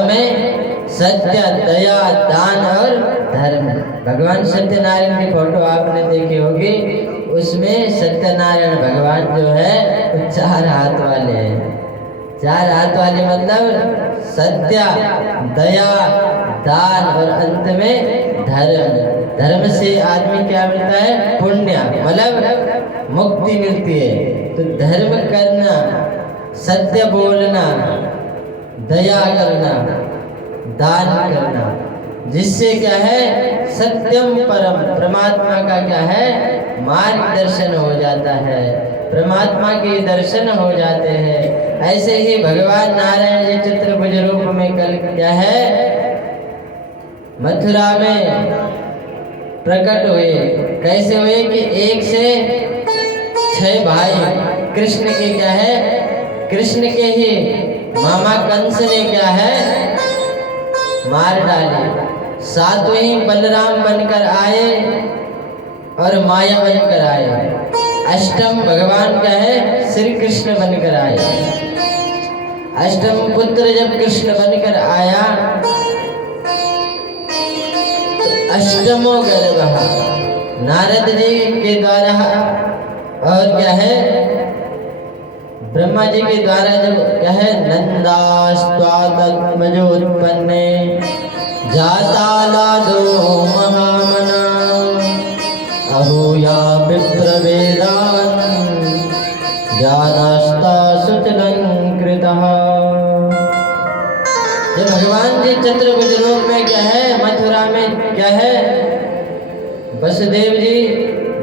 में सत्य, दया, दान और धर्म। भगवान सत्यनारायण की फोटो आपने देखी होगी, उसमें सत्यनारायण भगवान जो है वो 4 हाथ वाले हैं। 4 हाथ वाले मतलब सत्य, दया, दान और अंत में धर्म। धर्म से आदमी क्या मिलता है? पुण्य, मतलब मुक्ति मिलती है। तो धर्म करना, सत्य बोलना, दया करना, दान करना, जिससे क्या है? सत्यम परम, परमात्मा का क्या है? मार्गदर्शन हो जाता है, परमात्मा के दर्शन हो जाते हैं। ऐसे ही भगवान नारायण जी चतुर्भुज रूप में कल क्या है? मथुरा में प्रकट हुए। कैसे हुए कि 1 से 6 भाई कृष्ण के क्या है? कृष्ण के ही मामा कंस ने क्या है? मार डाले। 7वें बलराम बनकर आए और माया बनकर आए। 8म भगवान क्या है? श्री कृष्ण बनकर आए। 8म पुत्र जब कृष्ण बनकर आया तो 8मो गर्भ नारद जी के द्वारा और क्या है? ब्रह्मा जी के द्वारा जब क्या है? नंदास्त्वात्मजोत्पन्ने जातालादो महामना अहूया विप्रवेदान् ज्ञानास्ता सुतलंकृतः। जब भगवान जी चतुर्भुज रूप में क्या है? मथुरा में क्या है? वसुदेव जी,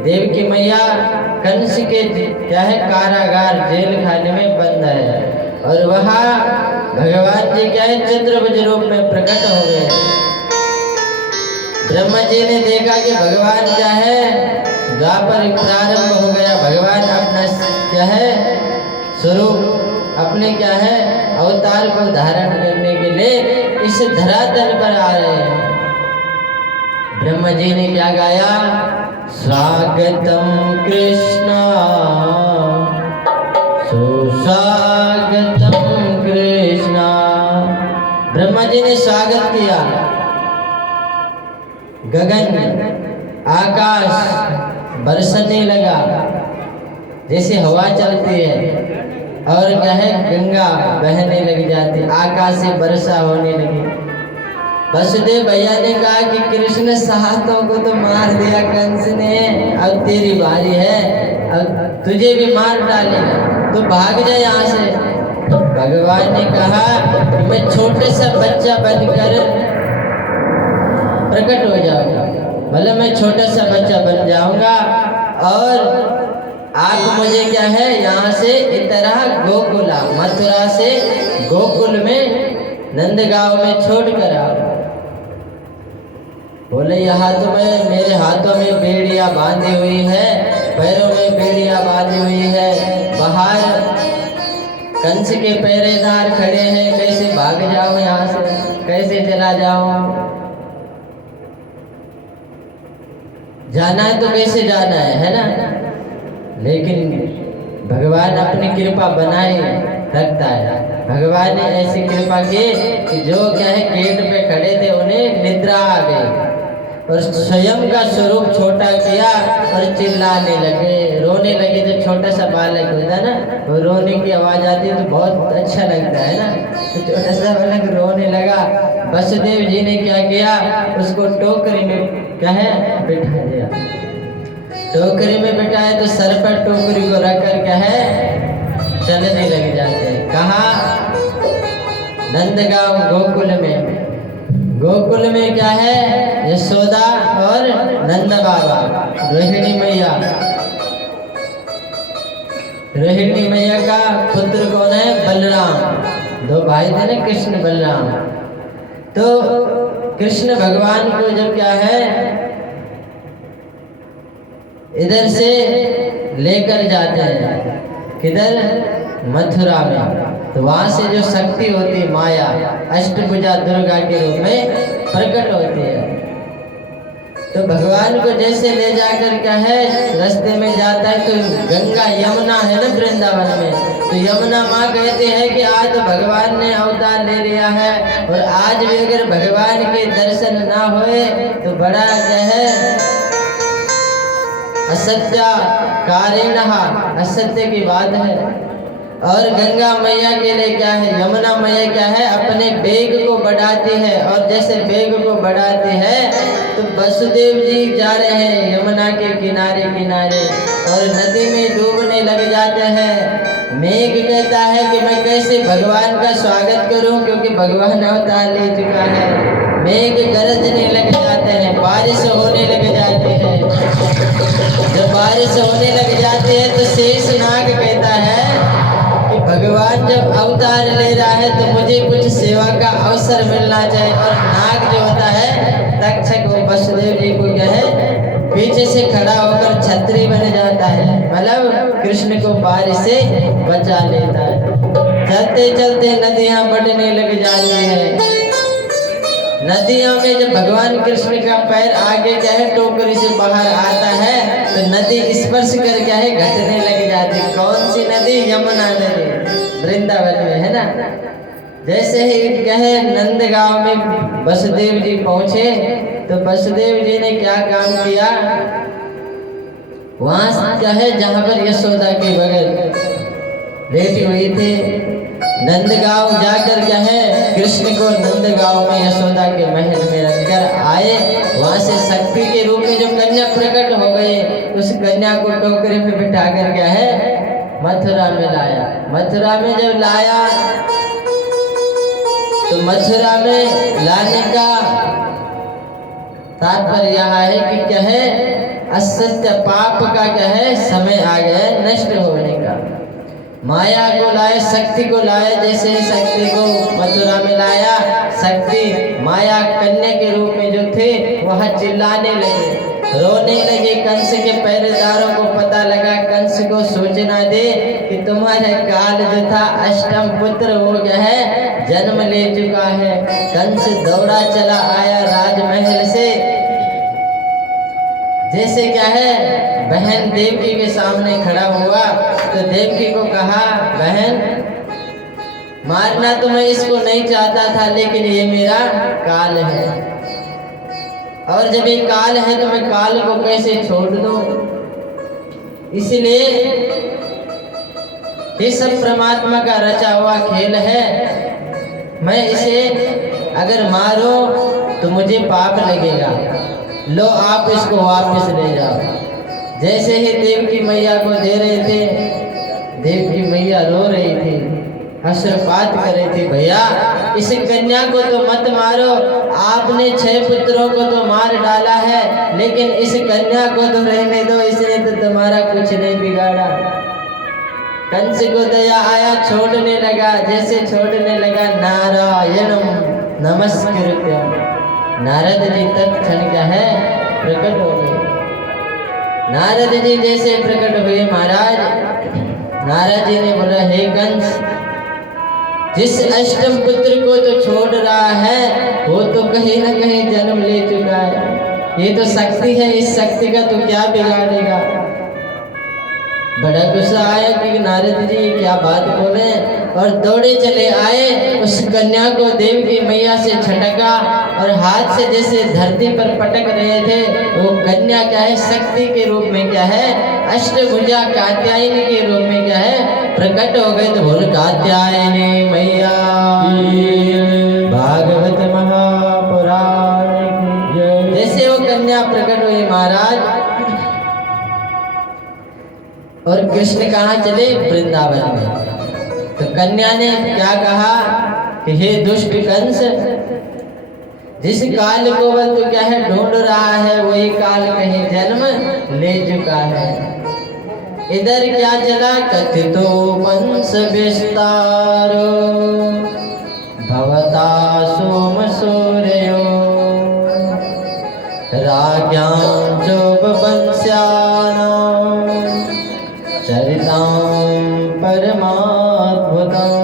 देवकी मैया कंस के क्या है? कारागार, जेल खाने में बंद है। और वहाँ भगवान जी क्या है? चतुर्भुज रूप में प्रकट हो गए। ब्रह्मा जी ने देखा कि भगवान क्या है? द्वापर प्रारंभ हो गया। भगवान अपना क्या है? स्वरूप, अपने क्या है? अवतार को धारण करने के लिए इस धरातल पर आ रहे हैं। ब्रह्मा जी ने क्या गाया? स्वागतम कृष्ण सुस्वागतम कृष्ण। ब्रह्मा जी ने स्वागत किया। गगन, आकाश बरसने लगा, जैसे हवा चलती है और क्या है? गंगा बहने लग जाती, आकाश से वर्षा होने लगी। वसुदेव भैया ने कहा कि कृष्ण सातों को तो मार दिया कंस ने, अब तेरी बारी है, अब तुझे भी मार डालेगा, तो भाग जा यहाँ से। तो भगवान ने कहा कि मैं छोटे सा बच्चा बनकर प्रकट हो जाऊंगा, मतलब मैं छोटा सा बच्चा बन जाऊंगा और आप मुझे क्या है? यहाँ से इतना गोकुला, मथुरा से गोकुल में नंदगांव में छोड़ कर आओ। बोले यहाँ तो मैं, मेरे हाथों में बेड़ियाँ बांधी हुई है, पैरों में बेड़ियाँ बांधी हुई है, बाहर कंस के पहरेदार खड़े हैं, कैसे भाग जाऊं यहाँ से, कैसे चला जाऊं? जाना है तो कैसे जाना है ना? लेकिन भगवान अपनी कृपा बनाए रखता है। भगवान ने ऐसी कृपा की कि जो क्या है? गेट पे खड़े थे उन्हें निद्रा आ गई और स्वयं का स्वरूप छोटा किया और चिल्लाने लगे, रोने लगे। जो छोटा सा बालक होता है ना, वो रोने की आवाज आती है तो बहुत अच्छा लगता है ना, तो छोटा सा बालक रोने लगा। वसुदेव जी ने क्या किया? उसको टोकरी में क्या है? बिठा दिया। टोकरी में बिठाए तो सर पर टोकरी को रखकर क्या है? चलने लग जाते हैं। कहाँ? नंदगांव गोकुल में। गोकुल में क्या है? यशोदा और नंद बाबा, रोहिणी मैया। रोहिणी मैया का पुत्र कौन है? बलराम। 2 भाई थे ना, कृष्ण बलराम। तो कृष्ण भगवान को जब क्या है? इधर से लेकर जाते हैं, किधर? मथुरा में। तो वहां से जो शक्ति होती है माया, अष्टभुजा दुर्गा के रूप में प्रकट होती है। तो भगवान को जैसे ले जाकर क्या है? रास्ते में जाता है तो गंगा, यमुना है ना वृंदावन में, तो यमुना माँ कहते हैं कि आज तो भगवान ने अवतार ले लिया है और आज भी अगर भगवान के दर्शन ना होए तो बड़ा क्या है असत्य कारेण, असत्य की बात है। और गंगा मैया के लिए क्या है, यमुना मैया क्या है, अपने वेग को बढ़ाती है। और जैसे वेग को बढ़ाती है तो वसुदेव जी जा रहे हैं यमुना के किनारे किनारे और नदी में डूबने लग जाते हैं। मेघ कहता है कि मैं कैसे भगवान का स्वागत करूं, क्योंकि भगवान अवतार ले चुका है। मेघ गरजने लग जाते हैं, बारिश होने लग जाती है। जब बारिश होने लग जाती है तो शेषनाग कहता है कि भगवान जब अवतार ले रहा है तो मुझे कुछ सेवा का अवसर मिलना चाहिए। और नाग जो होता है तक्षक, वो वसुदेव जी को क्या है पीछे से खड़ा होकर छतरी बन जाता है, मतलब कृष्ण को बारिश से बचा लेता है। चलते चलते नदियां बढ़ने लग जाती है। नदियों में जब भगवान कृष्ण का पैर आगे क्या है टोकरी से बाहर आता है तो नदी स्पर्श कर क्या है घटने लग जाती। कौन सी नदी? यमुना नदी, वृंदावन में है ना। जैसे ही क्या है नंदगांव में वसुदेव जी पहुंचे तो वसुदेव जी ने क्या काम किया, वहां क्या है जहां पर यशोदा के बगल लेटी हुई थी, नंदगांव जाकर क्या है कृष्ण को नंदगांव में यशोदा के महल में रखकर आए। वहां से शक्ति के रूप में जो कन्या प्रकट हो गई उस कन्या को टोकरी में बिठा कर क्या है मथुरा में लाया। मथुरा में जब लाया तो मथुरा में लाने का तात्पर्य यह है कि क्या है असत्य पाप का क्या है समय आ गया नष्ट होने का। माया को लाए, शक्ति को लाए। जैसे ही शक्ति को मथुरा में लाया, शक्ति माया कन्या के रूप में जो थे वह चिल्लाने लगे, रोने लगे। कंस के पहरेदारों को पता लगा, कंस को सूचना दे कि तुम्हारे काल जो था अष्टम पुत्र हो गया है, जन्म ले चुका है। कंस दौड़ा चला आया राजमहल से। जैसे क्या है बहन देवकी के सामने खड़ा हुआ तो देवकी को कहा, बहन मारना तो मैं इसको नहीं चाहता था, लेकिन ये मेरा काल है और जब ये काल है तो मैं काल को कैसे छोड़ दूं। इसलिए ये सब परमात्मा का रचा हुआ खेल है। मैं इसे अगर मारो तो मुझे पाप लगेगा, लो आप इसको वापस ले जाओ। जैसे ही देवकी मैया को दे रहे थे, देवकी मैया रो रही थी, अश्रुपात कर रही थी, भैया इस कन्या को तो मत मारो, आपने 6 पुत्रों को तो मार डाला है, लेकिन इस कन्या को तो रहने दो, इसने तो तुम्हारा कुछ नहीं बिगाड़ा। कंस को दया आया, छोड़ने लगा। जैसे छोड़ने लगा, नारायणम नमस्कृत्य, नारद जी तत्क्षण क्या है प्रकट हो गए। नारद जी जैसे प्रकट हुए महाराज, नारद जी ने बोला, हे कंस, जिस अष्टम पुत्र को तो छोड़ रहा है वो तो कहीं ना कहीं जन्म ले चुका है। ये तो शक्ति है, इस शक्ति का तो क्या बिगाड़ेगा। बड़ा गुस्सा आया कि नारद जी क्या बात बोले, और दौड़े चले आए, उस कन्या को देवकी मैया से झटका और हाथ से जैसे धरती पर पटक रहे थे, वो कन्या क्या है शक्ति के रूप में क्या है अष्टभुजा कात्यायनी के रूप में क्या है प्रकट हो गए। तो बोल कात्यायनी मैया भागवत महापुराण। जैसे वो कन्या प्रकट हुई महाराज, और कृष्ण कहाँ चले? वृंदावन में। तो कन्या ने क्या कहा कि हे दुष्ट कंस, जिस काल को वह तो क्या है ढूंढ रहा है वही काल कहीं जन्म ले चुका है। इधर क्या चला? कथितो वंश विस्तारो भवता सोम सूर्यो राज्ञां चोपवंस्यानां चरितां परमाद्भुतम्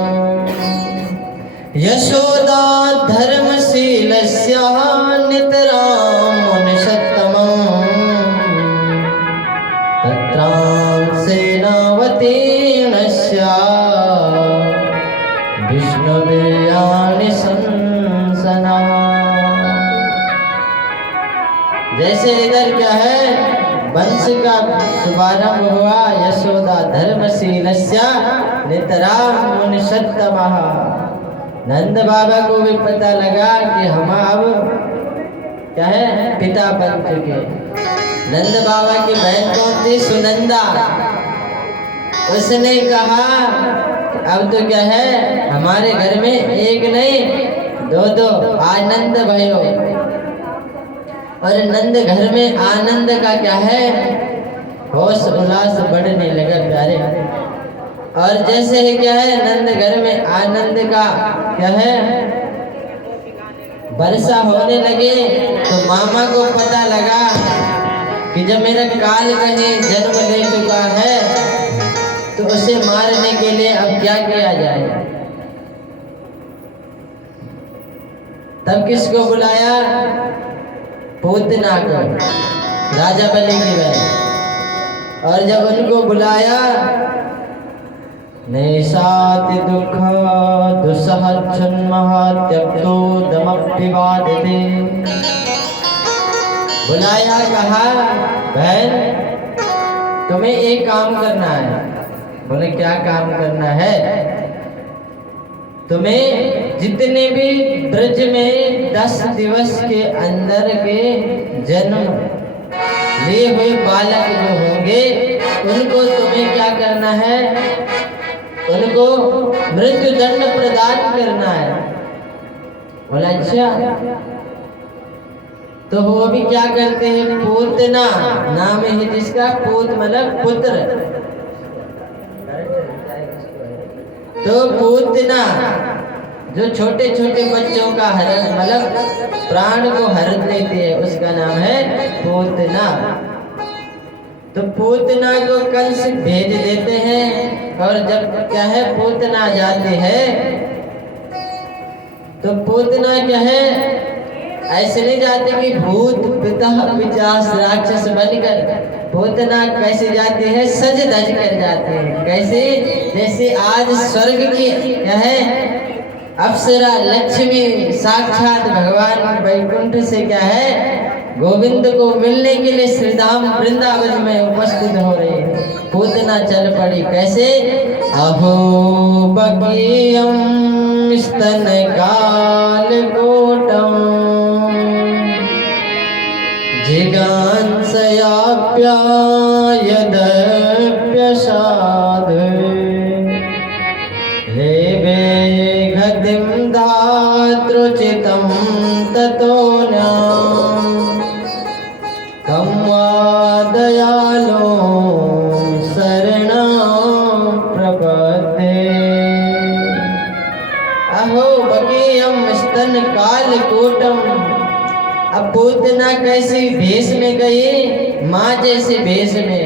यशोदा धर्मशीलस्य नितरां मुनिषत्तमम् तत्रां सेनावतीर्णस्य विष्णुवीर्याणि सन्ति। जैसे इधर क्या है वंश का शुभारंभ हुआ, यशोदा धर्मशीलस्य नितराम मुनिषत्तमः। नंद बाबा को भी पता लगा कि हम अब क्या है पिता बन चुके। नंद बाबा की बहन कौन थी? सुनंदा। उसने कहा अब तो क्या है हमारे घर में एक नहीं दो आनंद भयो। और नंद घर में आनंद का क्या है होश उल्लास बढ़ने लगा प्यारे। और जैसे ही क्या है नंद घर में आनंद का क्या है वर्षा होने लगे, तो मामा को पता लगा कि जब मेरा काल कहीं जन्म ले चुका है तो उसे मारने के लिए अब क्या किया जाए। तब किसको बुलाया? पूतना को, राजा बलि की बहन। और जब उनको बुलाया, नैषाति दुख दुस्सह जन्मः त्यक्तो दमप्यवादते। बुलाया, कहा बहन तुम्हें एक काम करना है। बोले क्या काम करना है? तुम्हें जितने भी ब्रज में 10 दिवस के अंदर के जन्म लिए हुए बालक जो होंगे उनको तुम्हें क्या करना है? उनको मृत्यु दंड प्रदान करना है। बोला अच्छा। तो वो भी क्या करते हैं? पूतना नाम है जिसका, पूत मतलब पुत्र। तो पूतना जो छोटे छोटे बच्चों का हरण मतलब प्राण को हरण लेती है उसका नाम है पूतना। तो पूतना को कंस भेज देते हैं। और जब क्या है पूतना जाती है तो पूतना क्या है ऐसे नहीं जाते कि भूत पिता पिचास राक्षस बनकर। पूतना कैसे जाती है? सज धज कर जाती है। कैसे? जैसे आज स्वर्ग की क्या है अप्सरा लक्ष्मी साक्षात भगवान वैकुंठ से क्या है गोविंद को मिलने के लिए श्री धाम वृंदावन में उपस्थित हो रही है। पूतना चल पड़ी। कैसे? अहो बकीयम स्तन काल कोटम जिगांसयाप्यायदप्यसाध लेवे गतिं धातृचितं ततो कं वा दयालो शरणं प्रपद्ये। अहो बकीयम स्तन काल कोटम। अब पूतना कैसी भेष में गई? माँ जैसे भेष में।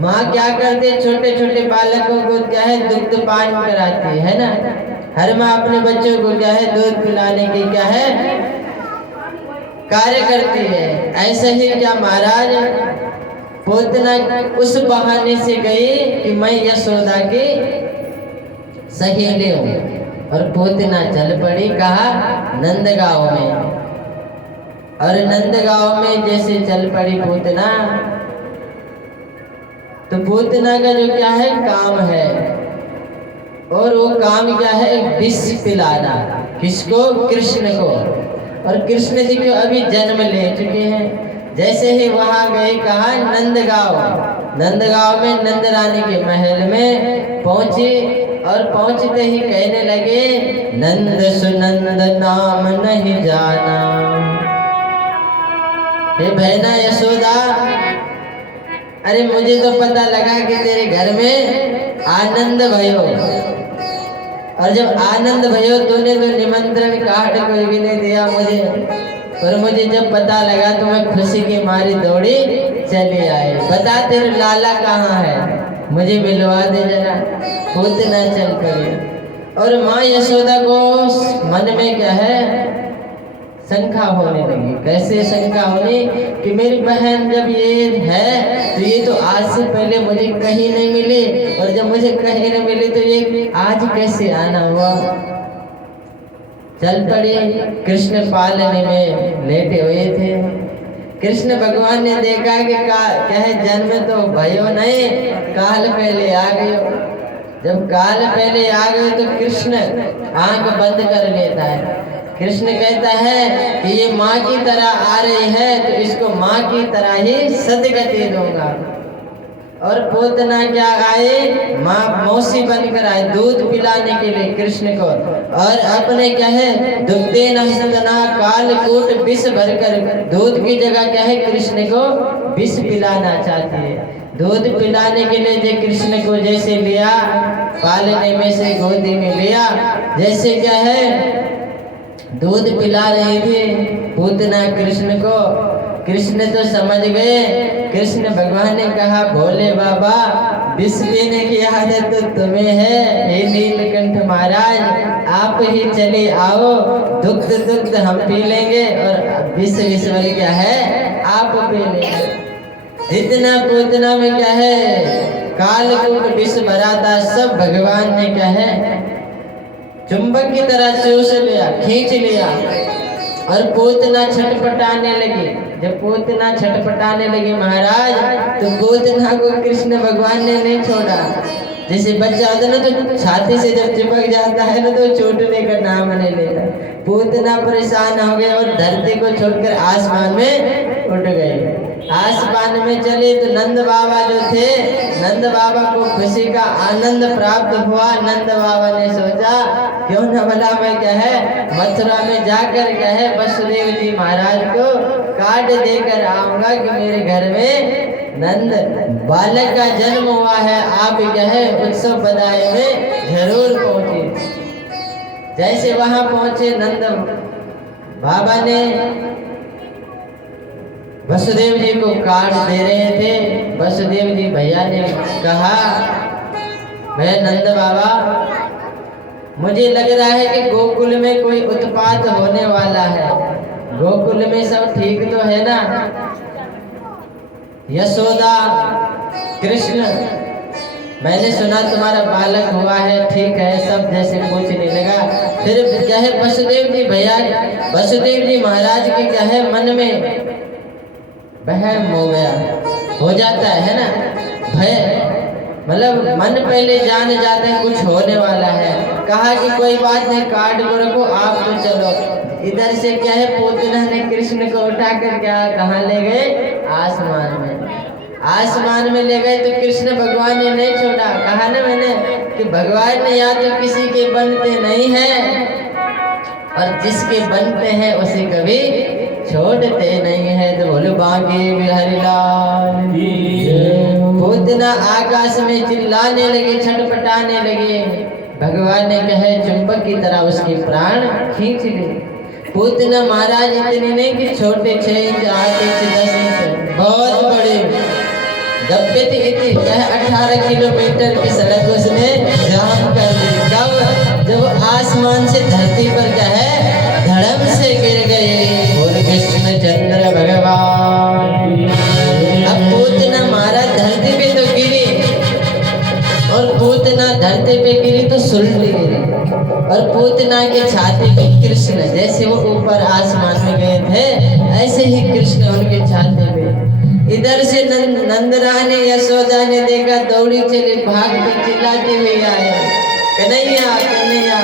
माँ क्या करते? छोटे छोटे बालकों को क्या है दुग्ध पान कराती है ना। हर माँ अपने बच्चों को क्या है दूध पिलाने की क्या है कार्य करती है। ऐसे ही क्या महाराज पूतना उस बहाने से गई कि मैं यशोदा की सहेली हूँ। और पूतना चल पड़ी कहा नंदगांव में। और नंदगांव में जैसे चल पड़ी पूतना, तो पूतना का जो क्या है काम है, और वो काम क्या है विष पिलाना। किसको? कृष्ण को। और कृष्ण जी को अभी जन्म ले चुके हैं। जैसे ही वहां गए कहा नंदगांव। नंदगांव में नंद रानी के महल में पहुंची। और पहुंचते ही कहने लगे नंद सुनंद नाम नहीं जाना। हे बहना यशोदा, अरे मुझे तो पता लगा कि तेरे घर में आनंद भयो। और जब आनंद भयो तूने तो निमंत्रण कार्ड कोई भी नहीं दिया मुझे। पर मुझे जब पता लगा तो मैं खुशी की मारी दौड़ी चली आई। बता तेरे लाला कहाँ है, मुझे मिलवा दे जरा। पूतना चल पड़ी। और माँ यशोदा को मन में क्या है शंका होने लगी। कैसे शंका होने कि मेरी बहन जब ये है तो ये तो आज से पहले मुझे कहीं नहीं मिली, और जब मुझे कहीं नहीं मिली तो ये आज कैसे आना हुआ। चल पड़ी। कृष्ण पालने में लेटे हुए थे। कृष्ण भगवान ने देखा कि क्या है, जन्म तो भयो नहीं, काल पहले आ गयो। जब काल पहले आ गए तो कृष्ण आंख बंद कर लेता है। कृष्ण कहता है कि ये माँ की तरह आ रही है तो इसको माँ की तरह ही सदगति दूंगा। और पूतना क्या आए, माँ मौसी बनकर आए दूध पिलाने के लिए कृष्ण को। और अपने क्या है, दुग्धे नसदना कालकूट विष भरकर दूध की जगह क्या है, कृष्ण को विष पिलाना चाहती है। दूध पिलाने के लिए कृष्ण को जैसे लिया, पालने में से गोदी में लिया, जैसे क्या है दूध पिला रही थी पूतना कृष्ण को। कृष्ण तो समझ गए। कृष्ण भगवान ने कहा, भोले बाबा विष पीने की आदत तो तुम्हें है, हे नीलकंठ महाराज आप ही चले आओ, दुग्ध हम पी लेंगे और विष वाली क्या है आप पी लेंगे। जितना पूतना में क्या है कालकूट विष भरा था, सब भगवान ने क्या है चुंबक की तरह चूस लिया, खींच लिया। और पूतना छटपटाने लगी। जब पूतना छटपटाने लगी महाराज, तो पूतना को कृष्ण भगवान ने नहीं छोड़ा। जैसे बच्चा होता है ना, तो छाती से जब चिपक जाता है ना तो छूटने का नाम नहीं लेता। पूतना परेशान हो गए और धरती को छोड़कर आसमान में उड़ गए। आसमान में चले तो नंद बाबा जो थे, नंद बाबा को खुशी का आनंद प्राप्त हुआ। नंद बाबा ने सोचा क्यों न भला मैं क्या है मथुरा में जाकर क्या है वसुदेव जी महाराज को कार्ड देकर आऊंगा कि मेरे घर में नंद बालक का जन्म हुआ है, आप क्या है उत्सव बधाई में जरूर पहुंचे। जैसे वहां पहुंचे नंद बाबा ने वसुदेव जी को कार्ड दे रहे थे। वसुदेव जी भैया ने कहा, मैं नंद बाबा मुझे लग रहा है कि गोकुल में कोई उत्पात होने वाला है। गोकुल में सब ठीक तो है ना? यशोदा कृष्ण, मैंने सुना तुम्हारा बालक हुआ है, ठीक है, सब जैसे पूछने लगा। फिर क्या है वसुदेव जी भैया, वसुदेव जी महाराज के क्या है मन में बहम हो गया, हो जाता है ना भय, मतलब मन पहले जान जाते हैं कुछ होने वाला है। कहा कि कोई बात नहीं, कार्ड को रखो, आप तो चलो। इधर से क्या है पूतना ने कृष्ण को उठाकर क्या कहाँ ले गए, आसमान में। आसमान में ले गए तो कृष्ण भगवान ने नहीं छोड़ा। कहा ना मैंने कि भगवान ने या तो किसी के बनते नहीं है और जिसके बनते हैं उसे कभी छोड़ते नहीं है। तो बोलो बांके बिहारी लाल की जय। पूतना आकाश में चिल्लाने लगे, छटपटाने लगे। भगवान ने कहे चुंबक की तरह उसके प्राण खींच लिए। पूतना महाराज इतने नहीं कि छोटे 6 इंच 8 इंच 10 इंच, बहुत बड़े डब्बे थे। 18 किलोमीटर की सड़क उसने जाम कर दी। तब जब आसमान से धरती पर क्या है धड़म से गिर गए कृष्ण चंद्र भगवान। अब पूतना महाराज धरती पे तो गिरी, और पूतना धरती पे गिरी तो सुलटी गिरी, और पूतना के छाती पे कृष्ण, जैसे वो ऊपर आसमान में गए थे ऐसे ही कृष्ण उनके छाती पे। इधर से नंदरानी यशोदा ने देखा, दौड़ी चली, भागती चिल्लाती हुई आए, कन्हैया कन्हैया।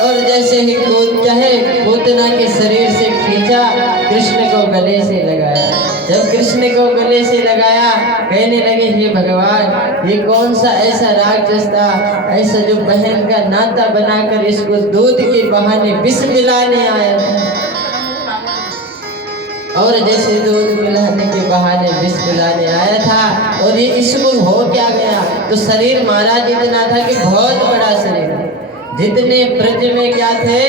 और जैसे ही कूद चाहे पूतना के शरीर से खींचा, कृष्ण को गले से लगाया। जब कृष्ण को गले से लगाया, कहने लगे हे भगवान, ये कौन सा ऐसा राक्षस था, ऐसा जो बहन का नाता बनाकर इसको दूध के बहाने विष पिलाने आया था। और जैसे दूध पिलाने के बहाने विष पिलाने आया था, और ये इसको हो क्या गया, तो शरीर महाराज इतना था कि बहुत बड़ा शरीर, जितने ब्रज में क्या थे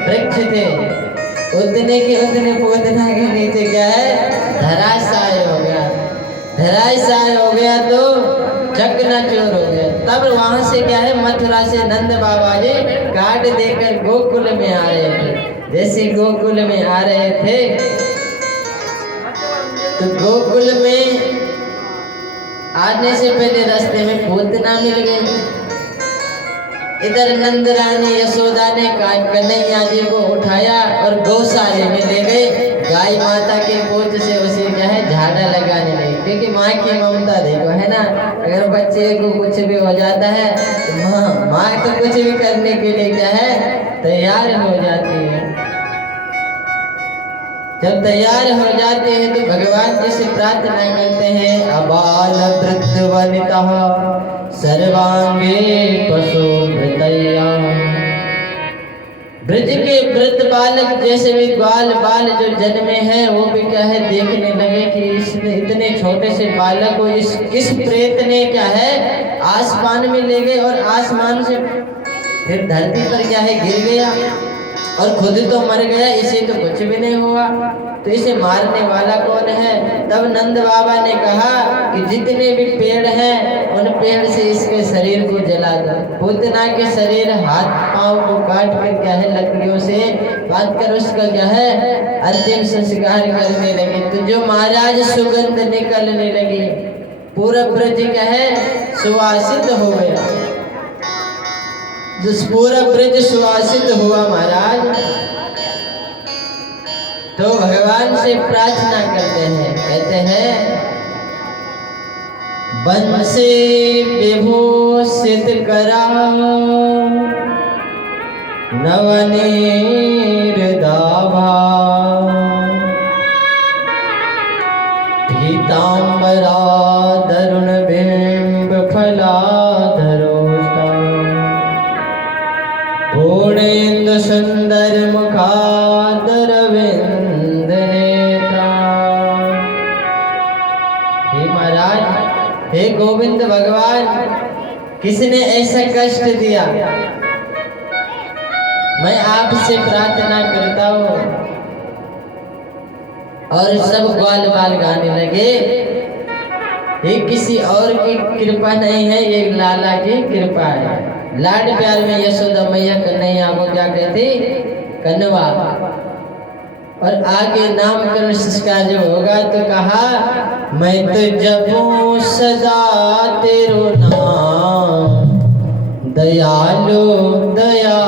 वृक्ष थे, उतने के उतने पूतना के नीचे क्या है धराशाय हो गया। धराशाय हो गया तो चकनाचूर हो गया। तब वहां से क्या है मथुरा से नंद बाबा जी कार्ड देकर गोकुल में आ रहे थे। जैसे गोकुल में आ रहे थे तो गोकुल में आने से पहले रास्ते में पूतना मिल गई। इधर नंदरानी यशोदा ने कन्हैया जी को उठाया और गौशाले में ले गए, गाय माता माँ की ममता देखो, है ना। अगर बच्चे को कुछ भी हो जाता है तो माँ तो कुछ भी करने के लिए क्या है, तैयार हो जाती है। जब तैयार हो जाते हैं तो भगवान जी से प्रार्थना करते हैं, अबाल वृद्ध वनिता सर्वांगे पशु मृतया। ब्रज के वृद्ध बालक जैसे भी ग्वाल बाल जो जन्मे हैं वो भी क्या है, देखने लगे कि इतने छोटे से बालक को इस प्रेत ने क्या है आसमान में ले गए, और आसमान से फिर धरती पर क्या है गिर गया, और खुद तो मर गया, इसे तो कुछ भी नहीं हुआ, तो इसे मारने वाला कौन है। तब नंद बाबा ने कहा कि जितने भी पेड़ हैं उन पेड़ से इसके शरीर को जला दो। पूतना के शरीर हाथ पांव को काट कर क्या है लकड़ियों से बांध कर उसका क्या है अंतिम संस्कार करने लगे। तो जो महाराज सुगंध निकलने लगी, पूरा ब्रज क्या है सुवासित हो गया, जिस पूरा ब्रज सुवासित हुआ महाराज। तो भगवान से प्रार्थना करते हैं, कहते हैं बंसे विभूषित करा नवनीर दाभा पीतांबरा दरुण बिंब फलाधरोष्टा पूर्णेन्दु सुंदर मुखादर विंद नेत्रा। हे महाराज, हे गोविंद भगवान, किसने ऐसा कष्ट दिया, मैं आपसे प्रार्थना करता हूँ। और सब ग्वाल बाल गाने लगे, ये किसी और की कृपा नहीं है, ये लाला की कृपा है। लाड प्यार में यशोदा मैया कन्हैया को क्या कहती, कन्हवा। और आगे नामकरण संस्कार जो होगा तो कहा, मैं तो जपूं सदा तेरो नाम, दयालु दया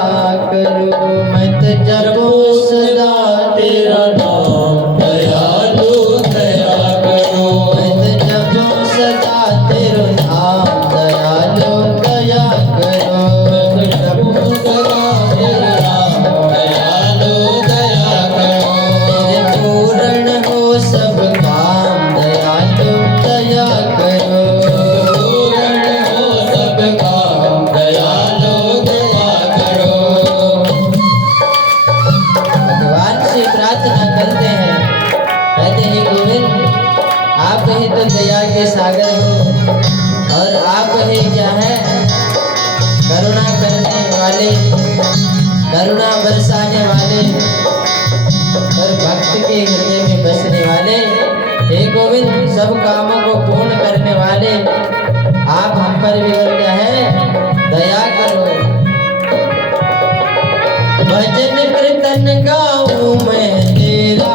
करो। मैं तो जपूं सदा तेरा नाम, दयालु दया करो। मैं तो जपूं सदा तेरो नाम, दयालु दया करो। मैं तो जपूं सदा तेरा नाम, दयालु दया करो। तेरे पूर्ण हो सब काम, दयालु दया करो। पूर्ण हो सब काम, दयालु दया करो। भगवान से प्रार्थना करते हैं, कहते हैं गोविंद, आप ही तो दया के सागर हो, और आप ही क्या है करुणा करने वाले, करुणा बरसाने वाले, और भक्त के हृदय में बसने वाले। हे गोविंद, सब कामों को पूर्ण करने वाले, आप हम पर भी क्या है दया करो। भजन कीर्तन गाऊं मैं तेरा,